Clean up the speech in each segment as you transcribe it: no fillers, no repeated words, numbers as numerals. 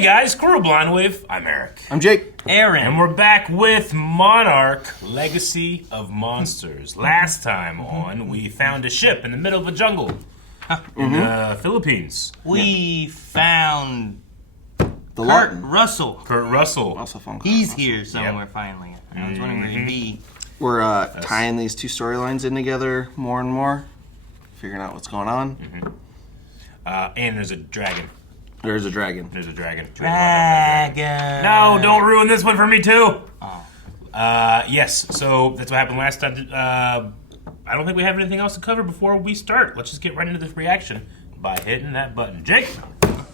Hey guys, Squirrel Blind Wave. I'm Eric. I'm Jake. Aaron. And we're back with Monarch, Legacy of Monsters. Last time on, we found a ship in the middle of a jungle in the Philippines. We found The Lawton. Russell. Kurt Russell. Also phone call. He's here somewhere finally. I was wondering where he'd be. We're tying these two storylines in together more and more, figuring out what's going on. And there's a dragon. There's a dragon. There's a dragon. Dragon. No, don't ruin this one for me too. Oh. Yes, so that's what happened last time. I don't think we have anything else to cover before we start. Let's just get right into this reaction by hitting that button. Jake?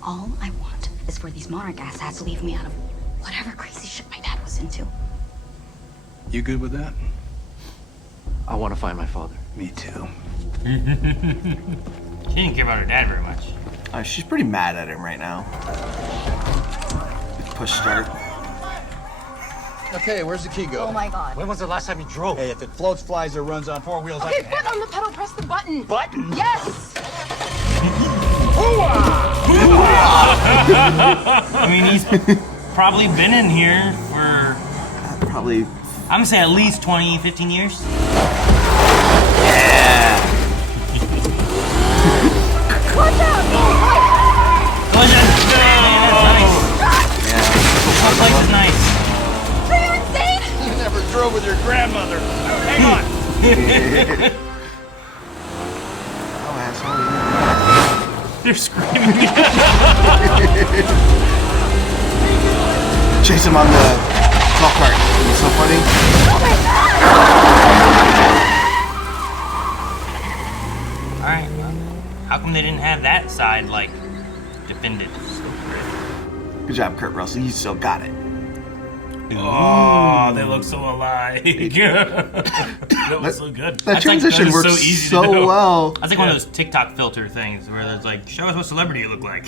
All I want is for these Monarch asshats to leave me out of whatever crazy shit my dad was into. You good with that? I want to find my father. Me too. She didn't care about her dad very much. She's pretty mad at him right now. Push start. Okay, where's the key go? Oh my god. When was the last time you drove? Hey, if it floats, flies, or runs on four wheels, Okay, foot on the pedal, press the button. Button? Yes! I mean, he's probably been in here for, Probably. I'm gonna say at least 20, 15 years. Watch out! That's nice. Yeah. That place is nice. Are you insane? You never drove with your grandmother. Hang on. Oh, asshole. They're screaming. Chase him on the golf cart. It's so funny. Alright, well, how come they didn't have that side, like, defended? Good job, Kurt Russell. You still got it. Oh, they look so alike. That was so good. That transition was works so easy so to do. well. That's like one of those TikTok filter things where there's like, show us what celebrity you look like.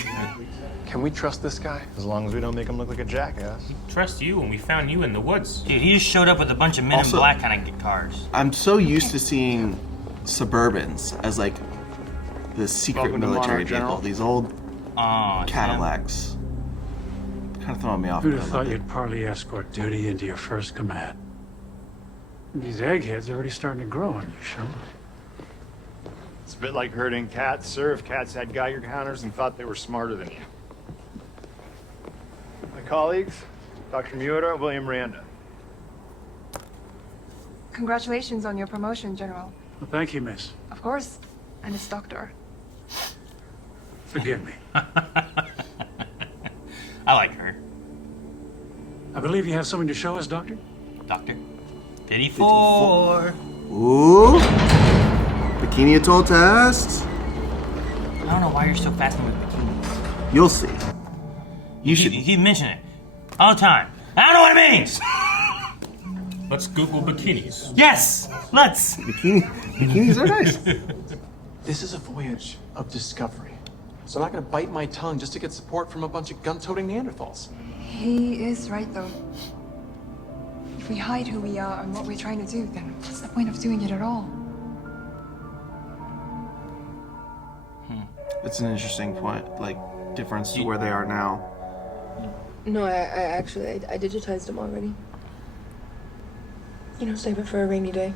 Can we trust this guy? As long as we don't make him look like a jackass. Trust you when we found you in the woods. Dude, he just showed up with a bunch of Men Also- in Black kind of cars. I'm so used to seeing Suburbans as like the secret Welcome to military Monarch, General. vehicle. These old Oh, Cadillacs. Kind of throwing me off. Who'd a have little thought bit. you'd partly escort duty into your first command? These eggheads are already starting to grow on you, Sean. It's a bit like herding cats, sir, if cats had Geiger counters and thought they were smarter than you. My colleagues, Dr. Miura, William Randa. Congratulations on your promotion, General. Well, thank you, miss. Of course. And it's Doctor. Forgive me. I like her. I believe you have something to show us, Doctor? Doctor. 54. Ooh. Bikini Atoll test. I don't know why you're so fascinated with bikinis. You'll see. You should. You keep mentioning it all the time. I don't know what it means. Let's Google bikinis. Yes, let's. Bikinis are nice. This is a voyage of discovery. So I'm not gonna bite my tongue just to get support from a bunch of gun-toting Neanderthals. He is right, though. If we hide who we are and what we're trying to do, then what's the point of doing it at all? It's an interesting point, like difference to where they are now. No, I actually digitized them already. You know, save it for a rainy day.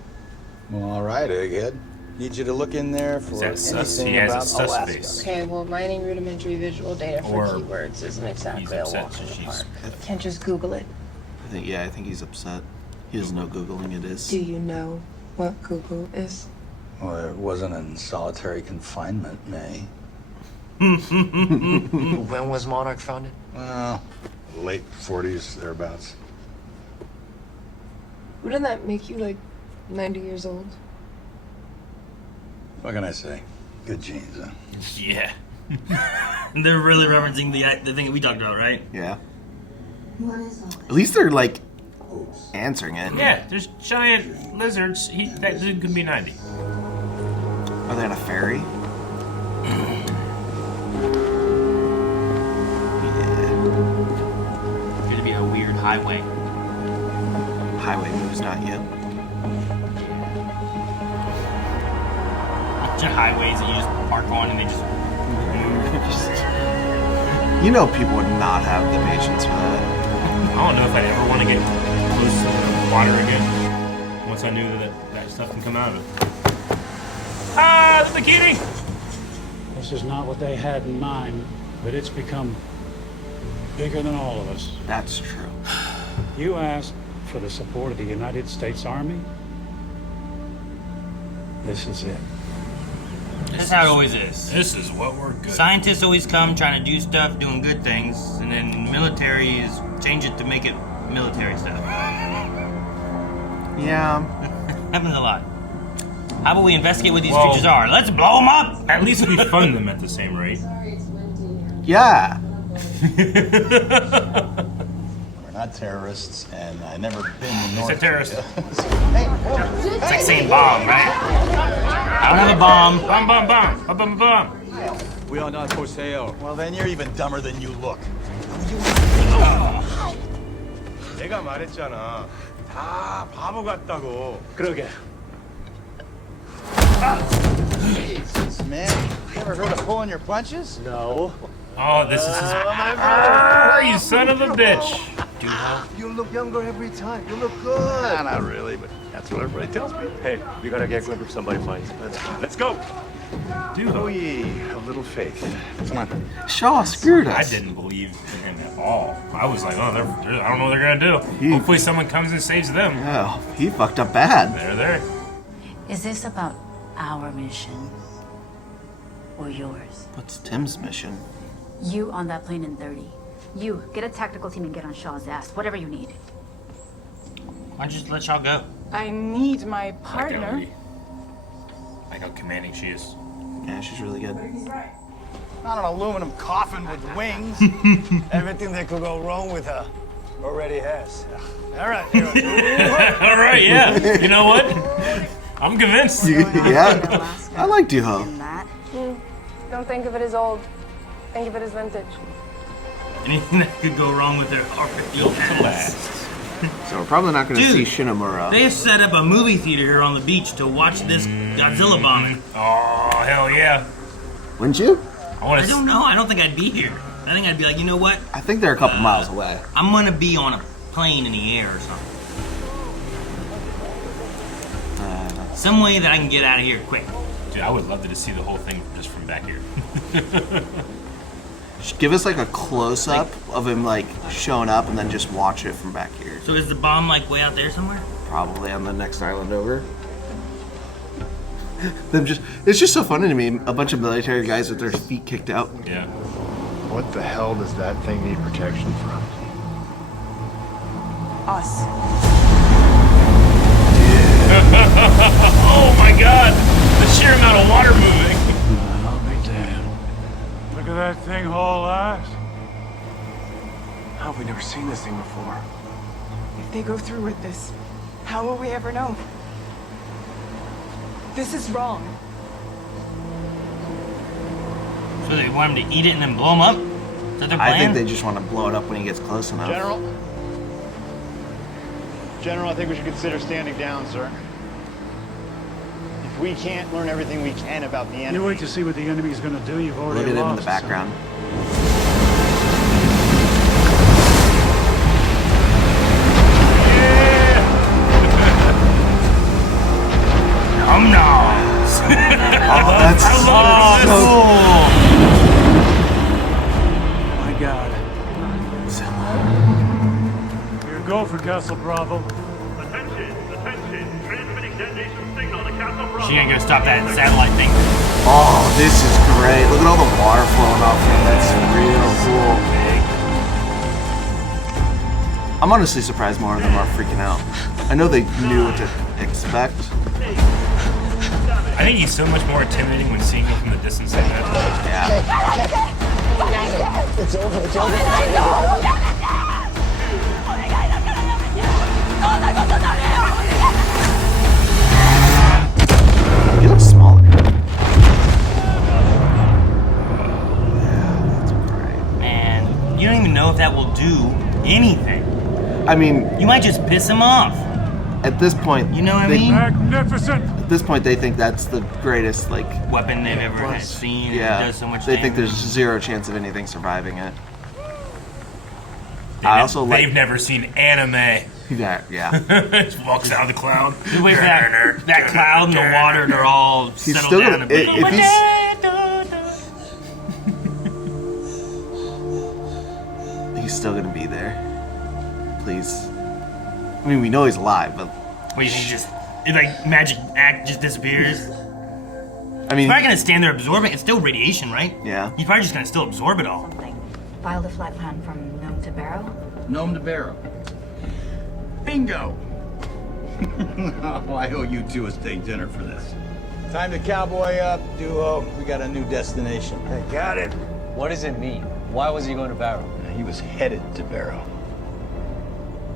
Well, all right, egghead. Need you to look in there for That sus, anything he has a about sus Alaska. face. Okay, well, mining rudimentary visual data Or for keywords isn't exactly a upset, walk so in the she's- park. Can't just Google it. I think he's upset. He doesn't know Googling it is. Do you know what Google is? Well, it wasn't in solitary confinement, May. When was Monarch founded? Well, late 40s, thereabouts. Wouldn't that make you like 90 years old? What can I say? Good genes, huh? Yeah. They're really referencing the thing that we talked about, right? Yeah. At least they're like answering it. Yeah, there's giant lizards. That dude could be 90. Are they on a ferry? Appear to be a weird highway. Highway moves not yet. Bunch of highways that you just park on and they just. You know people would not have the if I'd ever want to get close to the water again. Once I knew that stuff can come out of it. Ah, the bikini! This is not what they had in mind, but it's become bigger than all of us. That's true. You asked for the support of the United States Army. This is it. That's how it always is. This is what we're good. Scientists always come trying to do stuff, doing good things, and then military is change it to make it military stuff. Yeah. Happens a lot. How about we investigate what these creatures are? Let's blow them up! At least we fund them at the same rate. Yeah. We're not terrorists, and I've never been in North He's a terrorist. It's like saying bomb, right? I don't have a bomb. Bomb, bomb, bomb. Bomb, bomb, bomb. We are not for sale. Well, then you're even dumber than you look. 내가 말했잖아. 다 바보 같다고. 그러게. Jesus, man. You ever heard of pulling your punches? No. Oh, this is his... you son of a bitch. You look younger every time. You look good. Nah, not really, but that's what everybody tells me. Hey, we gotta get Glimmer if somebody finds it. Let's go. Oh, ye, a little faith. Come on. Shaw screwed us. I didn't believe in him at all. I was like, oh, I don't know what they're gonna do. Hopefully someone comes and saves them. Yeah, he fucked up bad. They're there. Is this about our mission or yours? What's Tim's mission? You on that plane in 30. You get a tactical team and get on Shaw's ass. Whatever you need. Why don't you just let y'all go? I need my partner. Like how commanding she is. Yeah, she's really good. Not an aluminum coffin with wings. Everything that could go wrong with her already has. All right. All right, yeah. You know what? I'm convinced. Yeah, I like Duho. Don't think of it as old. Think of it as vintage. Anything that could go wrong with their already has. So we're probably not going to see Dude, Shinamura. They have set up a movie theater here on the beach to watch this Godzilla bombing. Oh, hell yeah. Wouldn't you? I don't know. I don't think I'd be here. I think I'd be like, you know what? I think they're a couple miles away. I'm going to be on a plane in the air or something. Some way that I can get out of here quick. Dude, I would love to just see the whole thing just from back here. Just give us like a close-up of him like showing up and then just watch it from back here. So is the bomb like way out there somewhere? Probably on the next island over. It's just so funny to me, a bunch of military guys with their feet kicked out. Yeah. What the hell does that thing need protection from? Us. Oh my god! The sheer amount of water moving. I'll be damned. Look at that thing haul ass. How have we never seen this thing before? If they go through with this, how will we ever know? This is wrong. So they want him to eat it and then blow him up? Is that their plan? I think they just want to blow it up when he gets close enough. General, I think we should consider standing down, sir. If we can't learn everything we can about the enemy... You wait to see what the enemy's gonna do. You've already Look at him in the lost, background. Nom-noms! Oh, that's so cool. My God. Here you go for Castle Bravo. Attention, transmitting detonation signal to Castle Bravo. She ain't gonna stop that satellite thing. Oh, this is great. Look at all the water flowing off him. That's real cool. I'm honestly surprised more of them are freaking out. I know they knew what to expect. I think he's so much more intimidating when seeing him from the distance like that. Yeah. It's over. It's over. He looks smaller. Man, you don't even know if that will do anything. I mean, You might just piss him off. at this point, You know what I they- mean? Magnificent. At this point, they think that's the greatest, like, Weapon they've ever had seen. and it yeah. does so much They think damage. there's zero chance of anything surviving it. I also like. They've never seen anime. Yeah. Just walks out of the cloud. You wait for that cloud and the water to all He's settle still down gonna. a bit. If he's still gonna be there. Please. I mean, we know he's alive, but. Wait, you think just like magic act just disappears? I mean, he's probably gonna stand there absorbing. It's still radiation, right? Yeah. He's probably just gonna still absorb it all. Filed a flat plan from Gnome to Barrow. Gnome to Barrow. Bingo! Oh, I owe you two a steak dinner for this. Time to cowboy up, duo. We got a new destination. I got it. What does it mean? Why was he going to Barrow? He was headed to Barrow.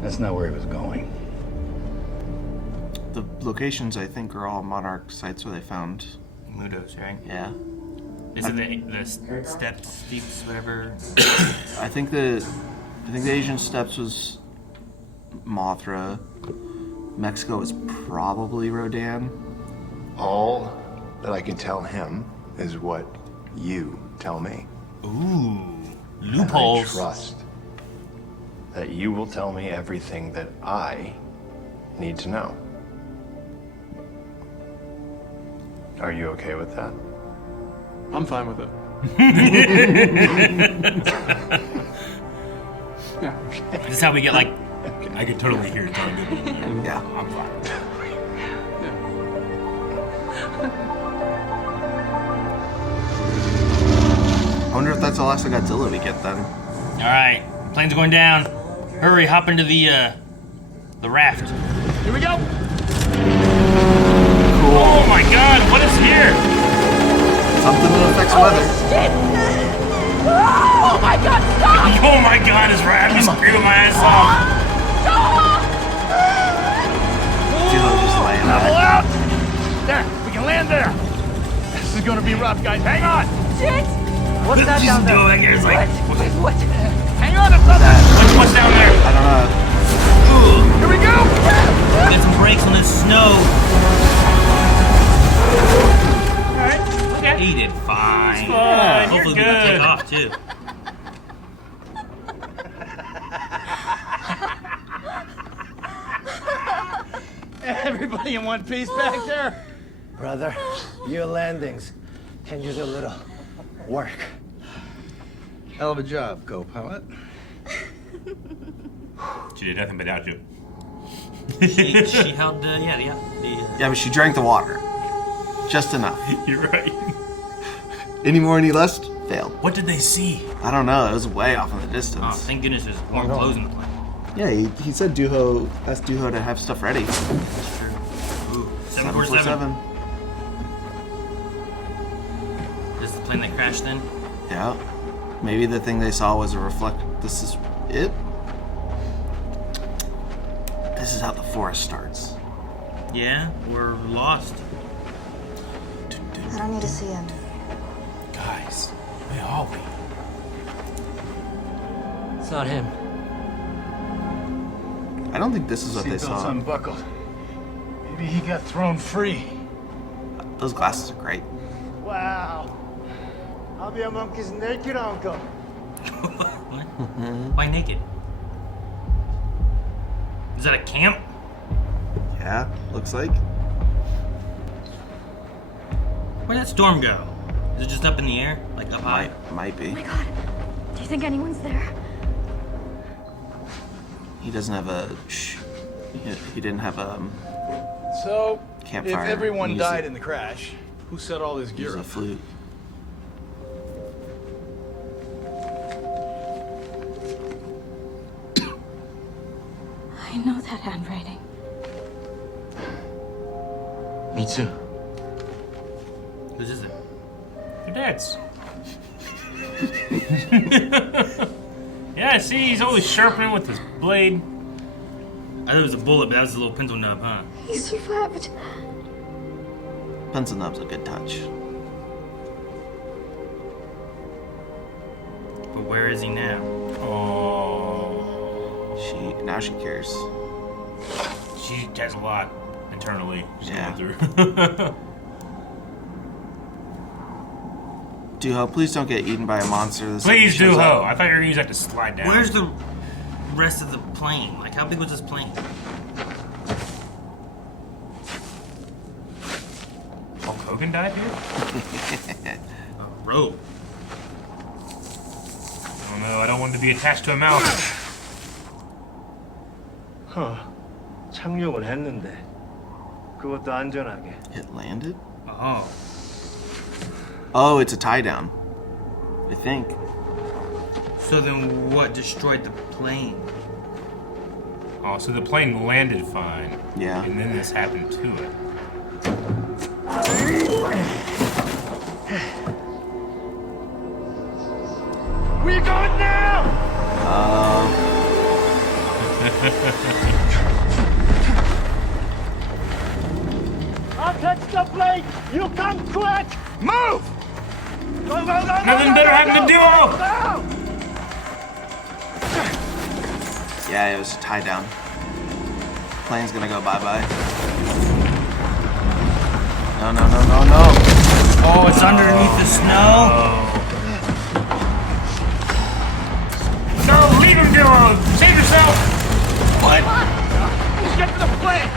That's not where he was going. the locations, I think, are all Monarch sites where they found Mudos, right? Yeah. Is it the steps, steeps, whatever? I think the Asian steppes was Mothra. Mexico is probably Rodan. All that I can tell him is what you tell me. Ooh, loopholes. And I trust that you will tell me everything that I need to know. Are you okay with that? I'm fine with it. This is how we get like. I could totally hear it talking. Yeah, I'm fine. I wonder if that's the last of Godzilla we get then. All right, plane's going down. Hurry, hop into the raft. Here we go. Cool. Oh my God! What is here? Something that affects weather. Shit! Oh my God! Stop! Oh my God! His raft is screaming my ass off. Just laying Level back. out! There, we can land there. This is gonna be rough, guys. Hang on. Shit! What's that down there? Back here, it's like, What? Hang on to something. What's down there? I don't know. Here we go. get some brakes on this snow. Alright, okay. He did fine. It's fine. Hopefully You're we can good. take off too. Everybody in one piece back there? Brother, your landings can use a little work. Hell of a job, co-pilot. She did nothing but out you. She held the Yeah, but she drank the water. Just enough. You're right. Any more, any less? Failed. What did they see? I don't know. It was way off in the distance. Oh, thank goodness there's warm clothes in the plane. Yeah, he said Duho asked Duho to have stuff ready. That's true. Ooh, 747. This is the plane that crashed then? Yeah. Maybe the thing they saw was a reflect. This is it? This is how the forest starts. Yeah, we're lost. I don't need to see him. Guys, where are we? It's not him. I don't think this is what they Seatbelt's saw. unbuckled. Maybe he got thrown free. Those glasses are great. Wow. I'll be a monkey's naked uncle. What? Why naked? Is that a camp? Yeah, looks like. Where'd that storm go? Is it just up in the air? Like up high? Might be. Oh my God. Do you think anyone's there? He doesn't have a. He didn't have a So, campfire. if everyone He died used in the crash, who set all this a, gear used a up? flute. I know that handwriting. Me too. Whose is it? Your dad's. Yeah, see, he's always sharpening with his blade. I thought it was a bullet, but that was a little pencil nub, huh? He survived. Pencil nub's a good touch. But where is he now? Oh. Now she cares. She has a lot internally. She's Yeah. going through. Duho, please don't get eaten by a monster. This Please, shows Duho. up. I thought you were going to use that to slide down. Where's the... rest of the plane? Like, how big was this plane? Hulk Hogan died here? Rope. Oh no, I don't want to be attached to a mouse. 착륙을 했는데 그것도 안전하게. It landed? Oh. Oh, it's a tie down. I think. So then what destroyed the plane? Oh, so the plane landed fine. Yeah. And then this happened to it. We're going now! I'll touch the plate! You come quick! Move! Go, go, go, Nothing better happened to Duo! Yeah, it was a tie down. Plane's gonna go bye-bye. No, no, no, no, no. Oh, it's underneath the snow? No, leave him, Duo! Save yourself! What? Get to the plane!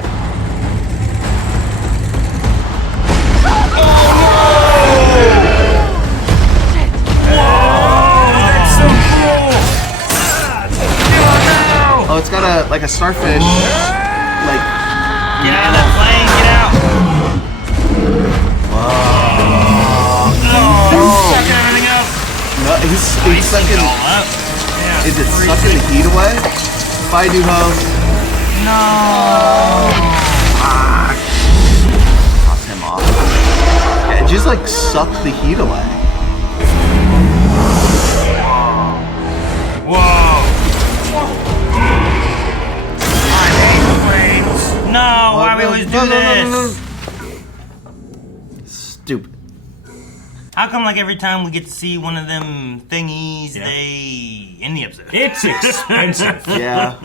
That's so cool! Oh, it's got a starfish. Like. Get out of that plane, get out! Oh, sucking everything up! No, he's sucking. Is it sucking the heat away? Bye, Duho. No! Toss him off. Yeah, it just like sucked the heat away. Whoa! I hate planes. No, why we always do this? Stupid. How come like every time we get to see one of them thingies, they end the episode? It's expensive. Yeah.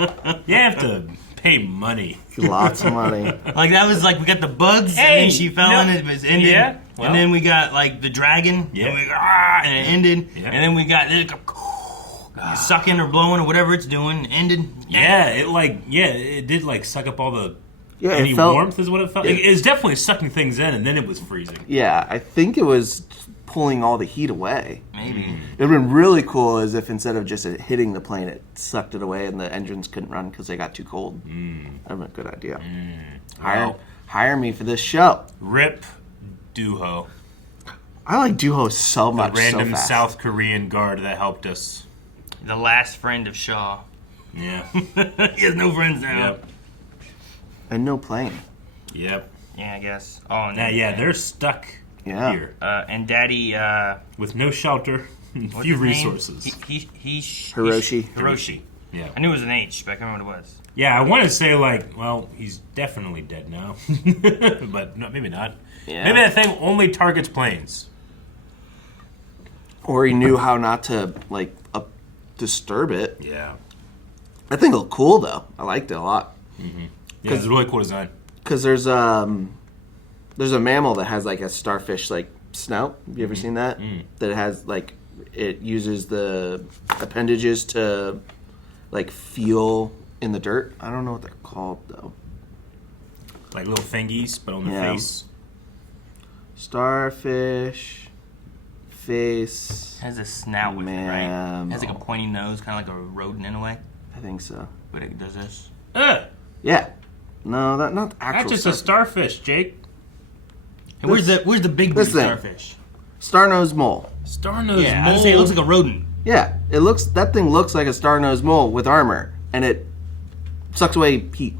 You have to pay money. Lots of money. Like that was like we got the bugs and then she fell and it was ended. Yeah, well. And then we got like the dragon and, and it ended. Yeah. And then we got sucking or blowing or whatever it's doing, ended. Yeah, it did like suck up all the Yeah, it felt, warmth is what it felt. It was definitely sucking things in, and then it was freezing. Yeah, I think it was pulling all the heat away. Maybe. It would have been really cool as if instead of just hitting the plane, it sucked it away and the engines couldn't run because they got too cold. That would be a good idea. Hire me for this show. Rip Duho. I like Duho so The much. random so fast. South Korean guard that helped us. The last friend of Shaw. Yeah. He has no friends now. Yep. And no plane. Yep. Yeah, I guess. Oh, and Yeah, they're stuck here. And Daddy, with no shelter and what's few his name? resources. Hiroshi. Yeah. I knew it was an H, but I can't remember what it was. Yeah, I want to say like, well, he's definitely dead now, but no, maybe not. Yeah. Maybe that thing only targets planes. Or he knew how not to disturb it. Yeah. That thing looked cool though. I liked it a lot. Mm-hmm. Yeah, it's a really cool design. Because there's a mammal that has like a starfish like snout. Have you ever seen that? That it has like it uses the appendages to like feel in the dirt. I don't know what they're called though. Like little thingies, but on their face. Starfish face. Has a snout with it, right? Has like a pointy nose, kind of like a rodent in a way. I think so. But it does this. Yeah. No, not the actual. That's just a starfish, Jake. Hey, where's the big blue starfish? Star-nosed mole. Star-nosed mole. mole. I say it looks like a rodent. Yeah, that thing looks like a star-nosed mole with armor, and it sucks away heat.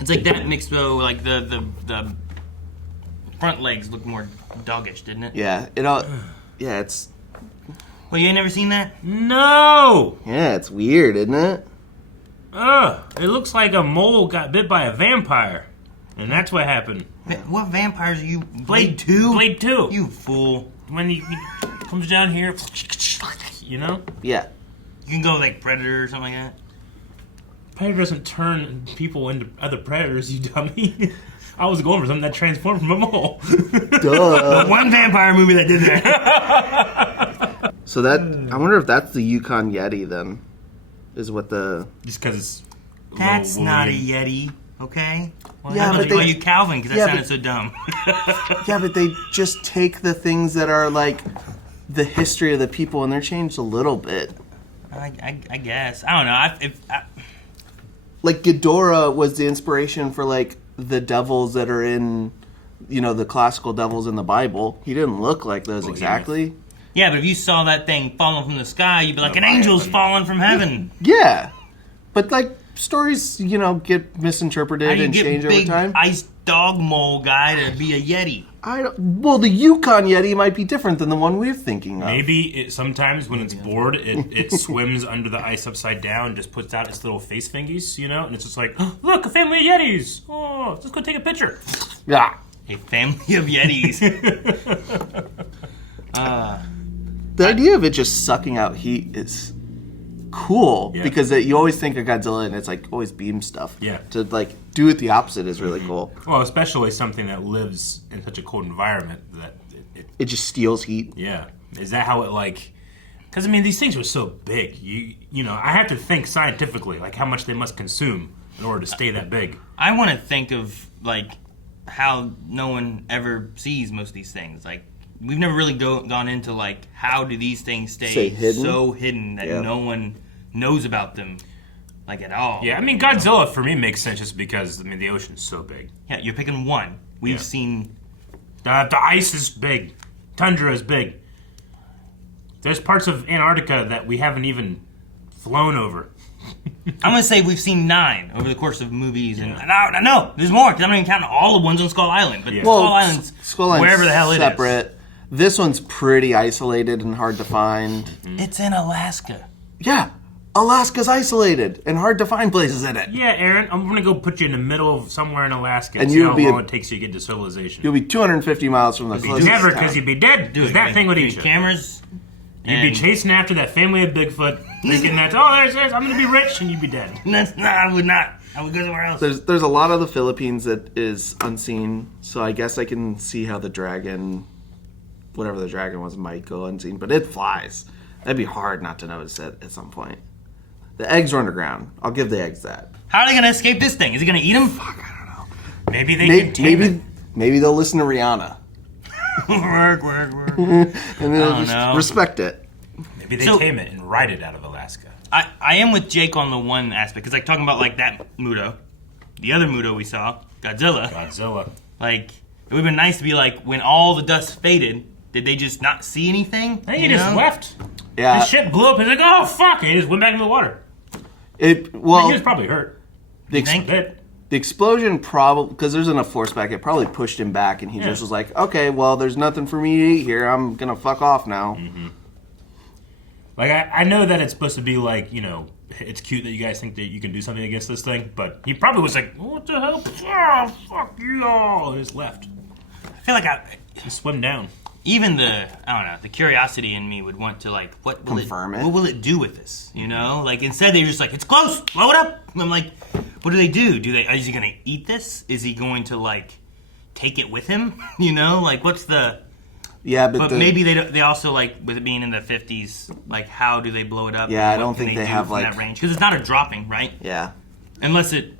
It's like that mixed though, like the front legs look more doggish, didn't it? Yeah, it all. Yeah, it's. Well, you ain't never seen that? No. Yeah, it's weird, isn't it? It looks like a mole got bit by a vampire, and that's what happened. What vampires are you? Blade 2? Blade 2. You fool. When he comes down here, you know? Yeah. You can go like Predator or something like that. Predator doesn't turn people into other predators, you dummy. I was going for something that transformed from a mole. Duh. One vampire movie that did that. So I wonder if that's the Yukon Yeti then. is what the... Just because it's... That's not a Yeti, okay? Well, Yeah, but call they... you Calvin because that sounded so dumb. Yeah, but they just take the things that are like the history of the people and they're changed a little bit. I guess. I don't know. Like Ghidorah was the inspiration for like the devils that are in, you know, the classical devils in the Bible. He didn't look like those exactly. Yeah, but if you saw that thing falling from the sky, you'd be like, an angel's falling from heaven. Yeah, but like stories, you know, get misinterpreted and change over time. Ice dog mole guy to be a Yeti. Well, the Yukon Yeti might be different than the one we're thinking of. Maybe sometimes when it's bored, it swims under the ice upside down and just puts out its little face fingies, you know? And it's just like, oh, look, a family of Yetis. Oh, let's go take a picture. Yeah. A family of Yetis. The idea of it just sucking out heat is cool because you always think of Godzilla and it's like always beam stuff. Yeah. To like do it the opposite is really cool. Well, especially something that lives in such a cold environment that it just steals heat. Yeah. Is that how it like... Because, I mean, these things were so big. You know, I have to think scientifically, like how much they must consume in order to stay that big. I want to think of, like, how no one ever sees most of these things. Like, we've never really gone into, like, how do these things stay hidden? so hidden that no one knows about them, like, at all. Yeah, I mean, Godzilla, for me, makes sense just because, I mean, the ocean's so big. Yeah, you're picking one. We've seen... The ice is big. Tundra is big. There's parts of Antarctica that we haven't even flown over. I'm going to say we've seen 9 over the course of movies. And I know, there's more, because I'm not even counting all the ones on Skull Island. But Skull Island's wherever the hell it is. Separate. This one's pretty isolated and hard to find. It's in Alaska. Yeah. Alaska's isolated and hard to find places in it. Yeah, Aaron, I'm going to go put you in the middle of somewhere in Alaska and see how long it takes you to get to civilization. You'll be 250 miles from the closest Never, town. because you'd be dead. Because that thing would eat you. Cameras. You'd be chasing after that family of Bigfoot, thinking that, oh, there's I'm going to be rich, and you'd be dead. I would not. I would go somewhere else. There's a lot of the Philippines that is unseen, so I guess I can see how the dragon, whatever the dragon was, might go unseen. But it flies. That'd be hard not to notice it at some point. The eggs are underground. I'll give the eggs that. How are they going to escape this thing? Is it going to eat them? Fuck, I don't know. Maybe they can tame it. Maybe they'll listen to Rihanna. Work. And they'll just respect it. Maybe they tame it and ride it out of Alaska. I am with Jake on the one aspect, because like talking about like that Muto, the other Muto we saw, Godzilla. Like, it would have been nice to be like, when all the dust faded, did they just not see anything? I think he just left. Yeah. His ship blew up. He's like, oh, fuck. And he just went back in the water. He was probably hurt. The explosion probably, because there's enough force back, it probably pushed him back, and he just was like, okay, well, there's nothing for me to eat here. I'm going to fuck off now. Mm-hmm. Like, I know that it's supposed to be like, you know, it's cute that you guys think that you can do something against this thing, but he probably was like, what the hell? Oh, fuck you all. And just left. I feel like just swim down. Even the curiosity in me would want to, like, what will it do with this? You know? Like, instead they're just like, it's close, blow it up. And I'm like, what do? Is he going to eat this? Is he going to, like, take it with him? You know? Like, what's the... Yeah, but maybe they also, like, with it being in the 50s, like, how do they blow it up? Yeah, I don't think they have, like... that range? Because it's not a dropping, right? Yeah. Unless it...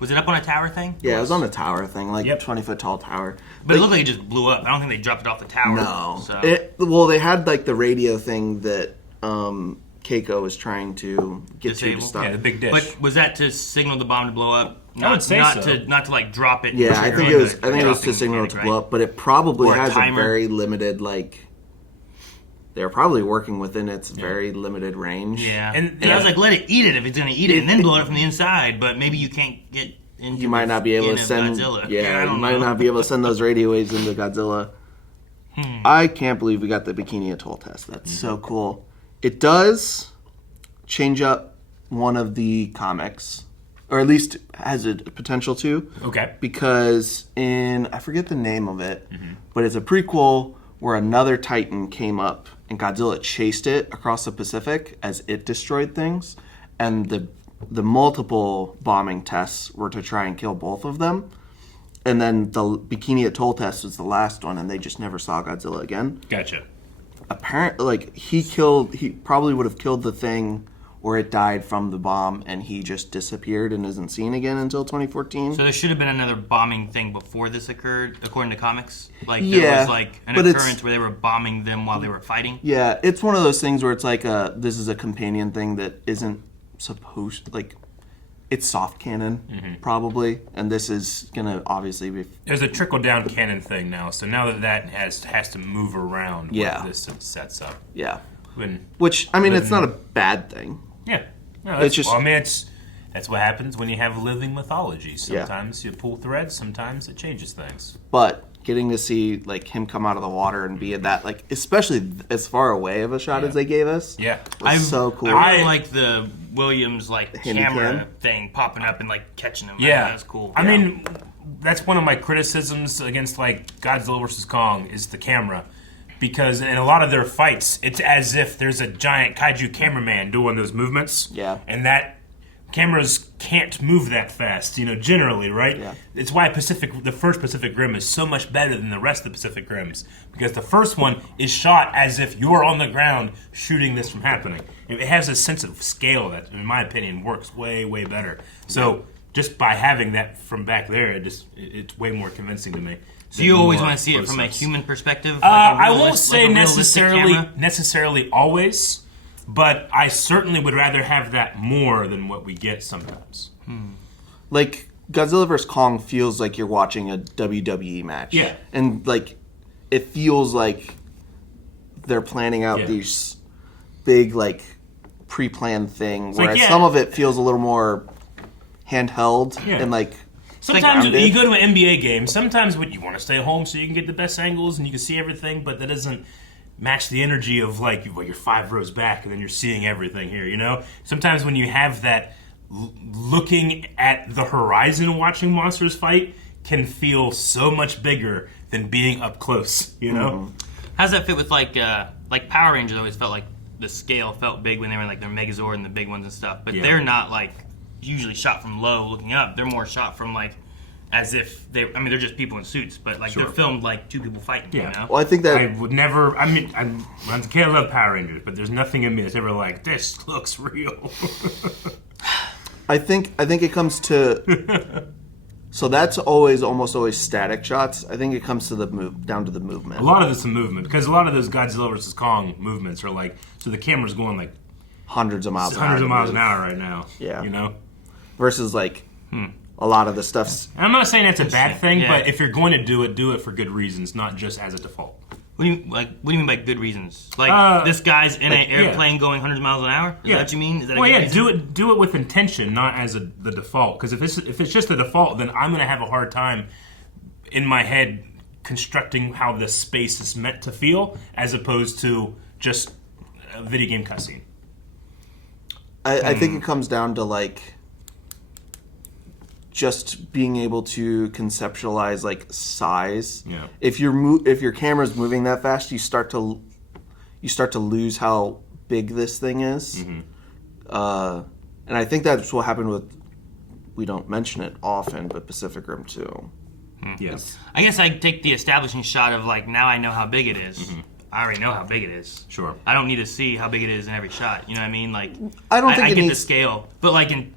Was it up on a tower thing? Yeah, it was on a tower thing, like 20-foot tall tower. But it looked like it just blew up. I don't think they dropped it off the tower. No. So. Well, they had like the radio thing that Keiko was trying to get to stop. Yeah, the big dish. But was that to signal the bomb to blow up? I would say not so. Not to like drop it. Yeah, I think it was. I think it was to signal it to blow up, but it probably has a very limited like. They're probably working within its very limited range. Yeah, and I was like, let it eat it if it's going to eat it, and then blow it from the inside. But maybe you can't get into. You might not be able to send. Godzilla. Yeah, you might not be able to send those radio waves into Godzilla. I can't believe we got the Bikini Atoll test. That's so cool. It does change up one of the comics, or at least has a potential to. Okay. Because I forget the name of it, but it's a prequel where another Titan came up and Godzilla chased it across the Pacific as it destroyed things, and the multiple bombing tests were to try and kill both of them. And then the Bikini Atoll test was the last one, and they just never saw Godzilla again. Gotcha. Apparently, like he probably would have killed the thing or it died from the bomb and he just disappeared and isn't seen again until 2014. So there should have been another bombing thing before this occurred, according to comics? Like, there was, like, an occurrence where they were bombing them while they were fighting? Yeah, it's one of those things where it's like, this is a companion thing that isn't supposed, like, it's soft canon, probably, and this is going to obviously be... There's a trickle-down canon thing now, so now that has to move around what this sets up. Yeah. Which, I mean, it's not a bad thing. Yeah. No, it's just... Well, I mean, that's what happens when you have living mythology. Sometimes you pull threads, sometimes it changes things. But getting to see, like, him come out of the water and be at that, like, especially as far away of a shot as they gave us. Yeah. Was so cool. I really like the Williams, like, camera thing popping up and, like, catching him. Yeah. That's cool. I mean, that's one of my criticisms against, like, Godzilla vs. Kong is the camera. Because in a lot of their fights, it's as if there's a giant kaiju cameraman doing those movements. Yeah. And that cameras can't move that fast, generally, right? Yeah. It's why the first Pacific Rim is so much better than the rest of the Pacific Rims. Because the first one is shot as if you're on the ground shooting this from happening. It has a sense of scale that, in my opinion, works way, way better. So just by having that from back there, it's way more convincing to me. So you always want to see it from a human perspective? Like I won't say necessarily always, but I certainly would rather have that more than what we get sometimes. Like, Godzilla vs. Kong feels like you're watching a WWE match. Yeah. And, like, it feels like they're planning out these big, like, pre-planned things, whereas some of it feels a little more handheld and, like... Sometimes you go to an NBA game, sometimes you want to stay home so you can get the best angles and you can see everything, but that doesn't match the energy of, like, you're 5 rows back and then you're seeing everything here, Sometimes when you have that looking at the horizon watching monsters fight can feel so much bigger than being up close, How does that fit with, like Power Rangers always felt like the scale felt big when they were in, like, their Megazord and the big ones and stuff, but they're not, like... usually shot from low looking up. They're more shot from, like, as if they're just people in suits, but, like, they're filmed like two people fighting, Well, I think that... I would never... I mean, I can't love Power Rangers, but there's nothing in me that's ever like, this looks real. I think it comes to... So that's almost always static shots. I think it comes to down to the movement. A lot of it's the movement, because a lot of those Godzilla vs. Kong movements are like... So the camera's going, like... Hundreds of miles an hour right now. Yeah. Versus, like, a lot of the stuff's... And I'm not saying that's a bad thing, but if you're going to do it for good reasons, not just as a default. What do you mean by good reasons? Like, this guy's in an airplane going hundreds of miles an hour? Is that what you mean? Is that well, do it with intention, not as the default. Because if it's just the default, then I'm going to have a hard time in my head constructing how the space is meant to feel, as opposed to just a video game cutscene. I think it comes down to, like, just being able to conceptualize, like, size. Yeah. If your camera's moving that fast, you start to lose how big this thing is. Mm-hmm. And I think that's what happened with, we don't mention it often, but Pacific Rim 2. Yes. I guess I take the establishing shot of, like, now I know how big it is. Mm-hmm. I already know how big it is. Sure. I don't need to see how big it is in every shot. You know what I mean? Like, I don't think I get the scale, but, like, in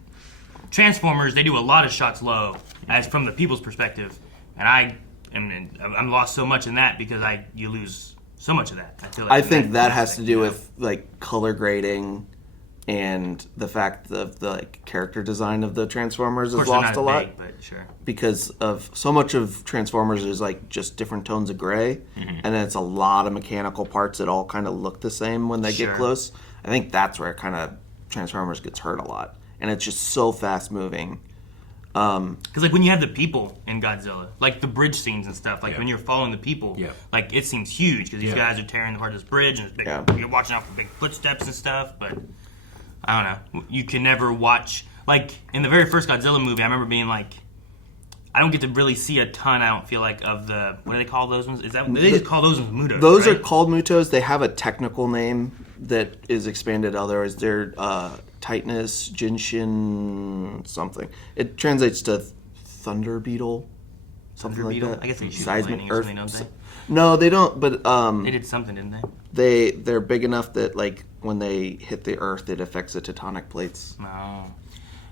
Transformers, they do a lot of shots low, as from the people's perspective, and I'm lost so much in that because you lose so much of that. I feel like I think that has to do with, like, color grading and the fact that the, like, character design of the Transformers is lost a lot. Big, but sure. Because of so much of Transformers is, like, just different tones of gray, and then it's a lot of mechanical parts that all kind of look the same when they get close. I think that's where kind of Transformers gets hurt a lot, and it's just so fast moving. Because, like, when you have the people in Godzilla, like the bridge scenes and stuff, like when you're following the people, like, it seems huge because these guys are tearing apart this bridge and it's big, you're watching out for big footsteps and stuff, but I don't know. You can never watch, like, in the very first Godzilla movie, I remember being like, I don't get to really see a ton, I don't feel like, of the, what do they call those ones? They just call those ones Mutos, Those right? are called Mutos. They have a technical name that is expanded otherwise. They're Tightness, Jinshin, something. It translates to Thunder Beetle, something like that. I guess they shoot Seismic lightning or Earth. something, don't they? No, they don't. But they did something, didn't they? They're big enough that like when they hit the Earth, it affects the tectonic plates. Oh.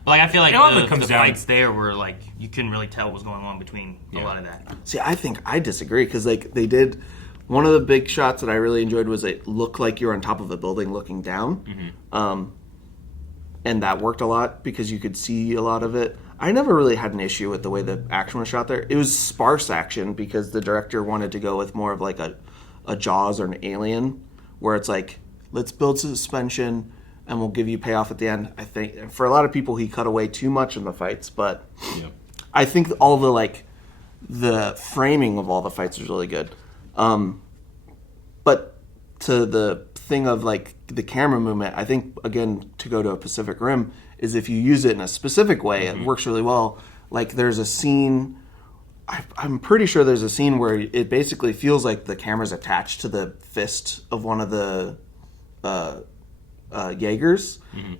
Like I feel like the fights there were like you couldn't really tell what was going on between a lot of that. See, I think I disagree because like they did. One of the big shots that I really enjoyed was it looked like you were on top of a building looking down, and that worked a lot because you could see a lot of it. I never really had an issue with the way the action was shot there. It was sparse action because the director wanted to go with more of like a Jaws or an Alien, where it's like let's build suspension and we'll give you payoff at the end. I think for a lot of people he cut away too much in the fights, but I think all the framing of all the fights was really good. But to the thing of like the camera movement, I think again to go to a Pacific Rim is if you use it in a specific way, it works really well. Like there's a scene, I'm pretty sure there's a scene where it basically feels like the camera's attached to the fist of one of the Jaegers,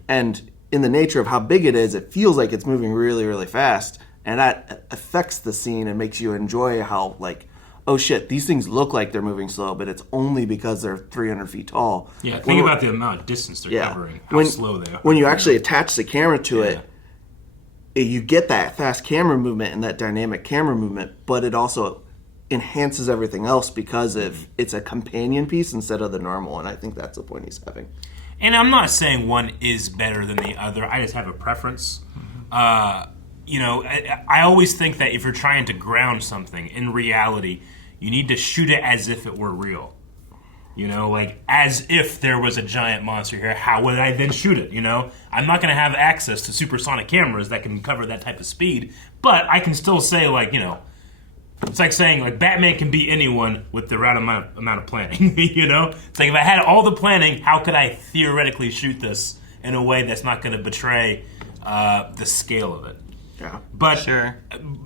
and in the nature of how big it is, it feels like it's moving really, really fast, and that affects the scene and makes you enjoy how like. Oh shit, these things look like they're moving slow, but it's only because they're 300 feet tall. Yeah, think about the amount of distance they're covering, how slow they are. When you actually attach the camera to it, you get that fast camera movement and that dynamic camera movement, but it also enhances everything else because it's a companion piece instead of the normal, and I think that's the point he's having. And I'm not saying one is better than the other. I just have a preference. You know, I always think that if you're trying to ground something in reality, you need to shoot it as if it were real. You know, like as if there was a giant monster here. How would I then shoot it? You know, I'm not going to have access to supersonic cameras that can cover that type of speed, but I can still say, like, you know, it's like saying like Batman can beat anyone with the right amount of planning. You know, it's like if I had all the planning, how could I theoretically shoot this in a way that's not going to betray the scale of it? Yeah. But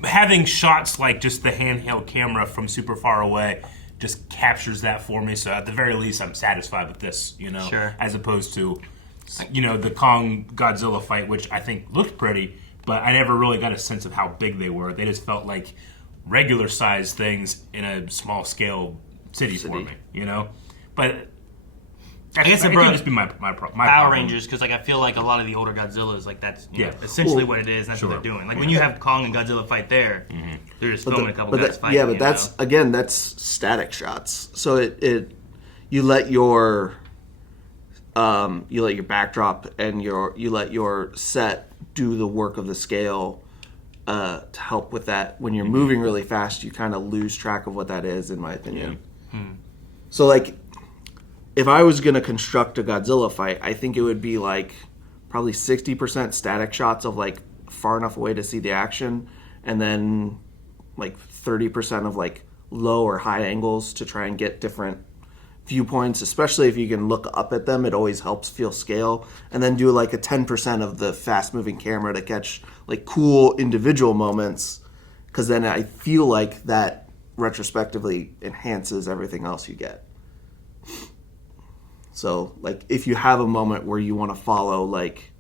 having shots like just the handheld camera from super far away just captures that for me. So at the very least, I'm satisfied with this, you know, as opposed to, you know, the Kong Godzilla fight, which I think looked pretty, but I never really got a sense of how big they were. They just felt like regular sized things in a small scale city for me, you know. But I guess it could just be my Power Rangers, because like I feel like a lot of the older Godzillas, like that's you know, essentially what it is. That's what they're doing. Like when you have Kong and Godzilla fight there, they're just filming a couple guys fighting. Yeah, but that's again, that's static shots. So you let your backdrop and you let your set do the work of the scale to help with that. When you're moving really fast, you kind of lose track of what that is, in my opinion. So like. If I was going to construct a Godzilla fight, I think it would be like probably 60% static shots of like far enough away to see the action, and then like 30% of like low or high angles to try and get different viewpoints, especially if you can look up at them. It always helps feel scale. And then do like a 10% of the fast moving camera to catch like cool individual moments, because then I feel like that retrospectively enhances everything else you get. So, like, if you have a moment where you want to follow, like,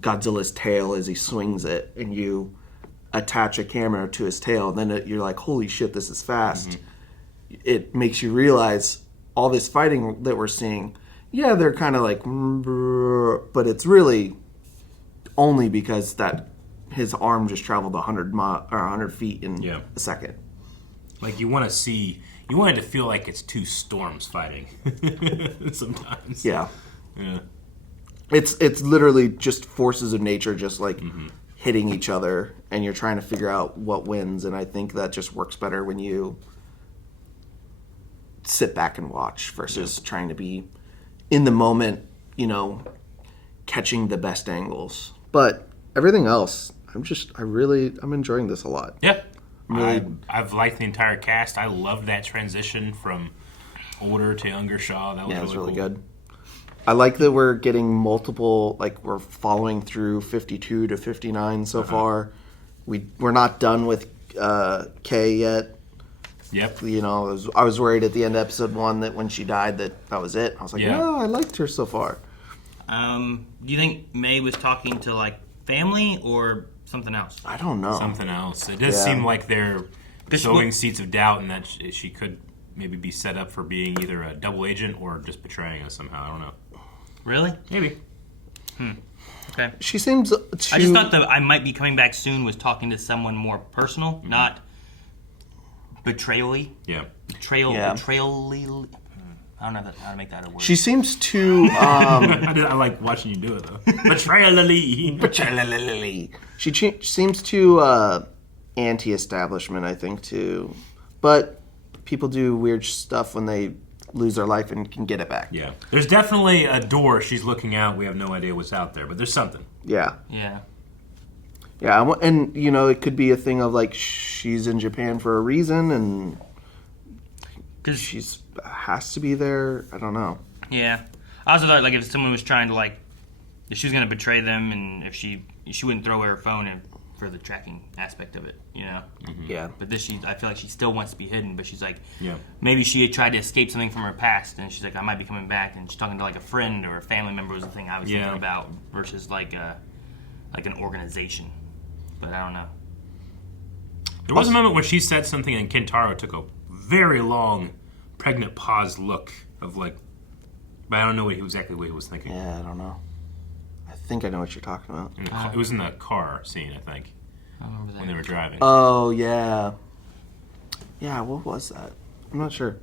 Godzilla's tail as he swings it, and you attach a camera to his tail, and then you're like, holy shit, this is fast. It makes you realize all this fighting that we're seeing, yeah, they're kind of like, but it's really only because that his arm just traveled 100 feet in a second. Like, you want it to feel like it's two storms fighting sometimes. Yeah. It's literally just forces of nature just like hitting each other, and you're trying to figure out what wins, and I think that just works better when you sit back and watch versus trying to be in the moment, you know, catching the best angles. But everything else, I'm enjoying this a lot. Yeah. I've liked the entire cast. I loved that transition from older to younger Shaw. That was really cool. good. I like that we're getting multiple, like we're following through 52 to 59 so far. We're not done with Kay yet. Yep. You know, I was worried at the end of episode 1 that when she died that was it. I was like, no, I liked her so far. Do you think May was talking to like family or something else? I don't know. Something else. It does seem like they're sowing seeds of doubt, and that she could maybe be set up for being either a double agent or just betraying us somehow. I don't know. Really? Maybe. Okay. She seems. I just thought that I might be coming back soon was talking to someone more personal, not betrayally. Yeah. Betrayally. I don't know how to make that a word. She seems to. I like watching you do it though. Betrayally. She seems to anti-establishment, I think, too. But people do weird stuff when they lose their life and can get it back. Yeah. There's definitely a door she's looking out. We have no idea what's out there, but there's something. Yeah. Yeah. Yeah, and it could be a thing of like she's in Japan for a reason, and because she's has to be there. I don't know. Yeah, I also thought like if someone was trying to if she was gonna betray them, and if she wouldn't throw away her phone and for the tracking aspect of it, Yeah. But I feel like she still wants to be hidden, but she's like, yeah, maybe she had tried to escape something from her past, and she's like, I might be coming back, and she's talking to like a friend or a family member was the thing I was thinking about versus like an organization. But I don't know. There was a moment when she said something and Kentaro took a very long, pregnant pause look of but I don't know exactly what he was thinking. Yeah, I don't know. I think I know what you're talking about. It was in the car scene, I think. I remember that. When they were driving. Oh, yeah. Yeah, what was that? I'm not sure.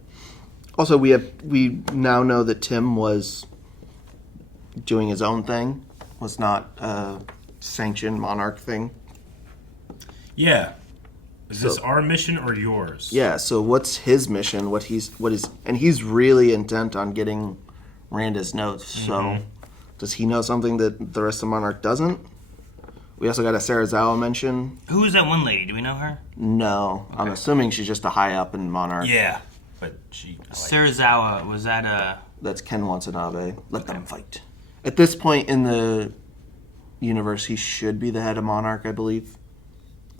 Also, we now know that Tim was doing his own thing, was not a sanctioned Monarch thing. Yeah. Is this our mission or yours? Yeah, so what's his mission? And he's really intent on getting Randa's notes. So does he know something that the rest of Monarch doesn't? We also got a Sarazawa mention. Who is that one lady? Do we know her? No. Okay. I'm assuming she's just a high up in Monarch. Yeah. But she Sarazawa, was that a... That's Ken Watanabe. Let them fight. At this point in the universe, he should be the head of Monarch, I believe.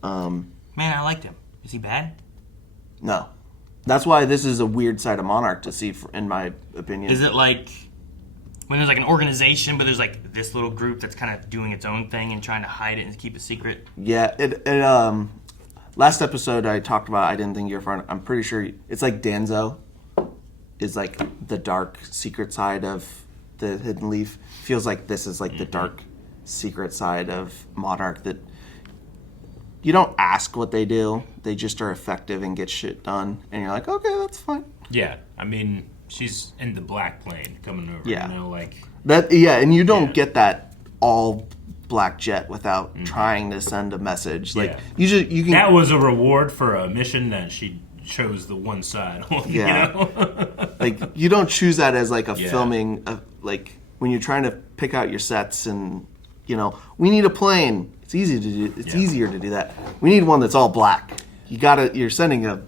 Man, I liked him. Is he bad? No. That's why this is a weird side of Monarch to see, in my opinion. Is it like when there's like an organization, but there's like this little group that's kind of doing its own thing and trying to hide it and keep a secret? Yeah. Last episode I talked about I didn't think you were fun. I'm pretty sure it's like Danzo is like the dark secret side of the Hidden Leaf. Feels like this is like the dark secret side of Monarch that you don't ask what they do. They just are effective and get shit done. And you're like, okay, that's fine. Yeah. I mean, she's in the black plane coming over. Yeah. That, and you don't get that all black jet without trying to send a message. You can. That was a reward for a mission that she chose the one side. You don't choose that as like a filming, when you're trying to pick out your sets and, we need a plane. It's easy to do. It's easier to do that. We need one that's all black. You're sending a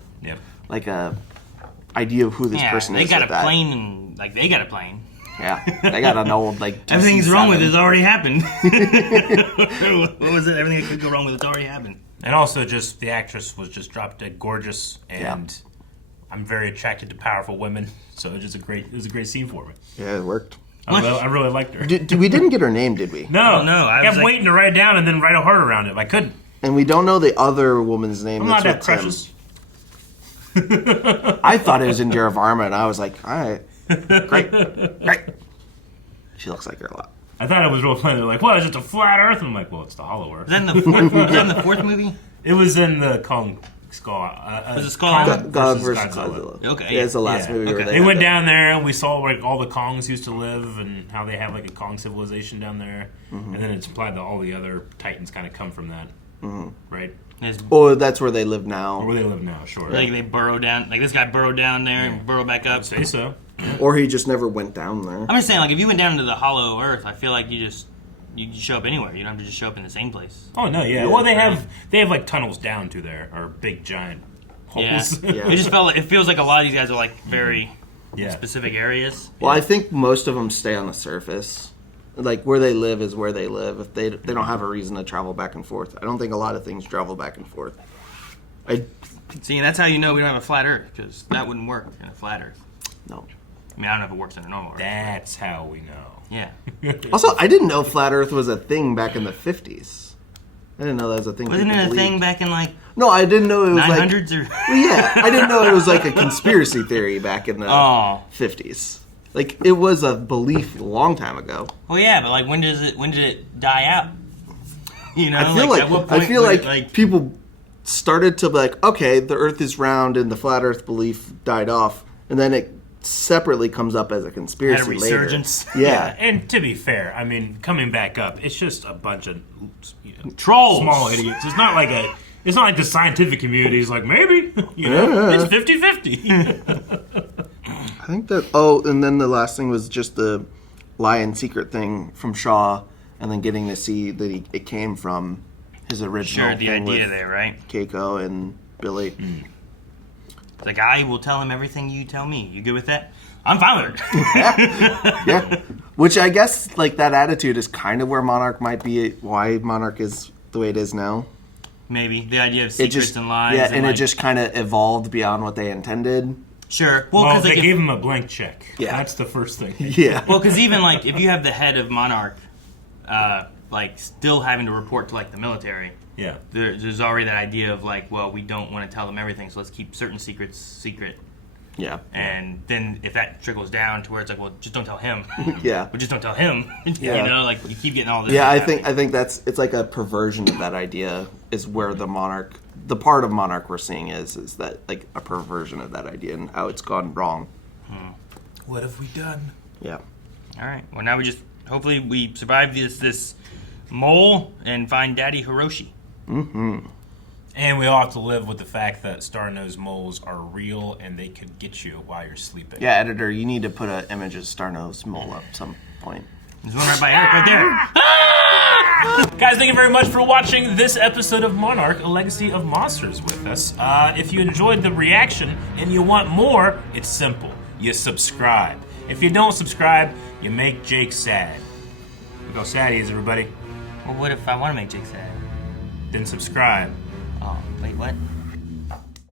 idea of who this person is. They got a plane and they got a plane. Yeah, they got an old everything's wrong with it. It's already happened. What was it? Everything that could go wrong with it's already happened. And also, just the actress was just drop dead gorgeous, and I'm very attracted to powerful women, so it was a great scene for me. Yeah, it worked. I really liked her. We didn't get her name, did we? No. I kept waiting to write it down and then write a heart around it. I couldn't. And we don't know the other woman's name. I'm not that precious. I thought it was Indira Varma, and I was like, all right, great. She looks like her a lot. I thought it was real funny. They're like, "What is it? The flat Earth?" And I'm like, "Well, it's the Hollow Earth." Was that in the fourth movie? It was in the Kong Skull. Was it Skull God versus Godzilla? Okay, yeah, it's the last movie where they went down there and we saw where all the Kongs used to live and how they have like a Kong civilization down there, and then it's implied that all the other Titans kind of come from that, right? Oh, that's where they live now. Where they live now, sure. Like they burrow down. Like this guy burrowed down there and burrowed back up. I'd say so. Or he just never went down there. I'm just saying, like if you went down into the Hollow Earth, I feel like you show up anywhere. You don't have to just show up in the same place. Oh no, yeah. Well, they have like tunnels down to there, or big giant holes. Yeah. It feels like a lot of these guys are like very specific areas. Well, I think most of them stay on the surface. Like where they live is where they live. If they don't have a reason to travel back and forth, I don't think a lot of things travel back and forth. See, that's how you know we don't have a flat Earth, because that wouldn't work in a flat Earth. No. I mean, I don't know if it works in a normal Earth. That's how we know. Yeah. Also, I didn't know flat Earth was a thing back in the 50s. I didn't know that was a thing. Wasn't it a people thing believed. back in like No, I didn't know it was 900s like... or... Well, yeah, I didn't know it was like a conspiracy theory back in the 50s. Like, it was a belief a long time ago. Well, yeah, but like when did it die out? You know, I feel like, at what point I feel would like people started to be like, okay, the Earth is round, and the flat Earth belief died off, and then it separately comes up as a conspiracy had a resurgence. later. Yeah. And to be fair, I mean, coming back up, it's just a bunch of trolls, small idiots. It's not like the scientific community is like, maybe, it's 50-50. I think that. Oh, and then the last thing was just the lion secret thing from Shaw, and then getting to see that it came from his original. Sure, the thing idea with there, right? Keiko and Billy. It's like, I will tell him everything you tell me. You good with that? I'm fine with it. Yeah. Which I guess, like, that attitude is kind of where Monarch might be, why Monarch is the way it is now. Maybe. The idea of secrets and lies. Yeah, and like, it just kind of evolved beyond what they intended. Sure. Well, they gave him a blank check. Yeah. That's the first thing. Yeah. Well, because even, like, if you have the head of Monarch, like, still having to report to, like, the military... Yeah. There's already that idea of like, well, we don't want to tell them everything, so let's keep certain secrets secret. Yeah. And then if that trickles down to where it's like, well, just don't tell him. Yeah. But just don't tell him. Yeah. You know, like you keep getting all this. Yeah, I think it's like a perversion of that idea is where the part of Monarch we're seeing is that like a perversion of that idea and how it's gone wrong. What have we done? Yeah. All right. Well, now hopefully we survive this mole and find Daddy Hiroshi. Mm-hmm. And we all have to live with the fact that star-nosed moles are real and they could get you while you're sleeping. Yeah, editor, you need to put an image of star-nosed mole up at some point. There's one right by Eric right there. Guys, thank you very much for watching this episode of Monarch, A Legacy of Monsters with us. If you enjoyed the reaction and you want more, it's simple. You subscribe. If you don't subscribe, you make Jake sad. Look how sad he is, everybody. Well, what if I want to make Jake sad? Then subscribe. Oh.